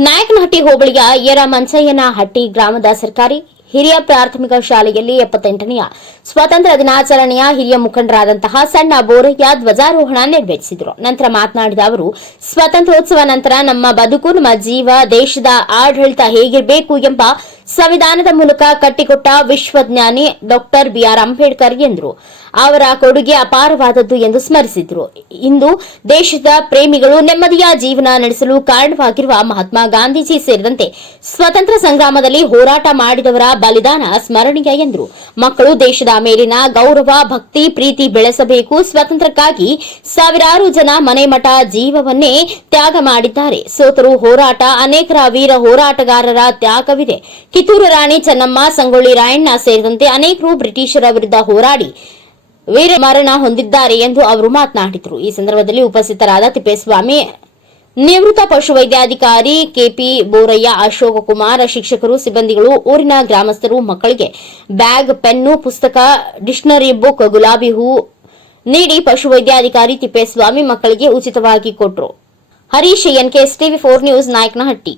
ನಾಯಕನಹಟ್ಟಿ ಹೋಬಳಿಯ ಯರ ಗ್ರಾಮದ ಸರ್ಕಾರಿ ಹಿರಿಯ ಪ್ರಾಥಮಿಕ ಶಾಲೆಯಲ್ಲಿ ಎಪ್ಪತ್ತೆಂಟನೆಯ ಸ್ವಾತಂತ್ರ್ಯ ದಿನಾಚರಣೆಯ ಹಿರಿಯ ಮುಖಂಡರಾದಂತಹ ಸಣ್ಣ ಬೋರಯ್ಯ ಧ್ವಜಾರೋಹಣ ನೆರವೇರಿಸಿದರು. ನಂತರ ಮಾತನಾಡಿದ ಅವರು, ಸ್ವಾತಂತ್ರ್ಯೋತ್ಸವ ನಂತರ ನಮ್ಮ ಬದುಕು, ನಮ್ಮ ಜೀವ, ದೇಶದ ಆಡಳಿತ ಹೇಗಿರಬೇಕು ಎಂಬ ಸಂವಿಧಾನದ ಮೂಲಕ ಕಟ್ಟಿಕೊಟ್ಟ ವಿಶ್ವಜ್ಞಾನಿ ಡಾಕ್ಟರ್ ಬಿ ಆರ್ ಅಂಬೇಡ್ಕರ್ ಎಂದರು. ಅವರ ಕೊಡುಗೆ ಅಪಾರವಾದದ್ದು ಎಂದು ಸ್ಮರಿಸಿದರು. ಇಂದು ದೇಶದ ಪ್ರೇಮಿಗಳು ನೆಮ್ಮದಿಯ ಜೀವನ ನಡೆಸಲು ಕಾರಣವಾಗಿರುವ ಮಹಾತ್ಮ ಗಾಂಧೀಜಿ ಸೇರಿದಂತೆ ಸ್ವತಂತ್ರ ಸಂಗ್ರಾಮದಲ್ಲಿ ಹೋರಾಟ ಮಾಡಿದವರ ಬಲಿದಾನ ಸ್ಮರಣೀಯ ಎಂದರು. ಮಕ್ಕಳು ದೇಶದ ಮೇಲಿನ ಗೌರವ, ಭಕ್ತಿ, ಪ್ರೀತಿ ಬೆಳೆಸಬೇಕು. ಸ್ವಾತಂತ್ರ್ಯಕ್ಕಾಗಿ ಸಾವಿರಾರು ಜನ ಮನೆ ಮಠ ಜೀವವನ್ನೇ ತ್ಯಾಗ ಮಾಡಿದ್ದಾರೆ. ಸೋತರು ಹೋರಾಟ, ಅನೇಕರ ವೀರ ಹೋರಾಟಗಾರರ ತ್ಯಾಗವಿದೆ. ಕಿತ್ತೂರು ರಾಣಿ ಚೆನ್ನಮ್ಮ, ಸಂಗೊಳ್ಳಿ ರಾಯಣ್ಣ ಸೇರಿದಂತೆ ಅನೇಕರು ಬ್ರಿಟಿಷರ ವಿರುದ್ಧ ಹೋರಾಡಿ ವೀರ ಮರಣ ಹೊಂದಿದ್ದಾರೆ ಎಂದು ಅವರು ಮಾತನಾಡಿದರು. ಈ ಸಂದರ್ಭದಲ್ಲಿ ಉಪಸ್ಥಿತರಾದ ತಿಪ್ಪೇಸ್ವಾಮಿ, ನಿವೃತ್ತ ಪಶುವೈದ್ಯಾಧಿಕಾರಿ ಕೆಪಿ ಬೋರಯ್ಯ, ಅಶೋಕ ಕುಮಾರ್, ಶಿಕ್ಷಕರು, ಸಿಬ್ಬಂದಿಗಳು, ಊರಿನ ಗ್ರಾಮಸ್ಥರು, ಮಕ್ಕಳಿಗೆ ಬ್ಯಾಗ್, ಪೆನ್ನು, ಪುಸ್ತಕ, ಡಿಕ್ಷನರಿ ಬುಕ್, ಗುಲಾಬಿ ಹೂ ನೀಡಿ ಪಶುವೈದ್ಯಾಧಿಕಾರಿ ತಿಪ್ಪೇಸ್ವಾಮಿ ಮಕ್ಕಳಿಗೆ ಉಚಿತವಾಗಿ ಕೊಟ್ಟರು. Harish NKS TV, four news, Nayakanahatti.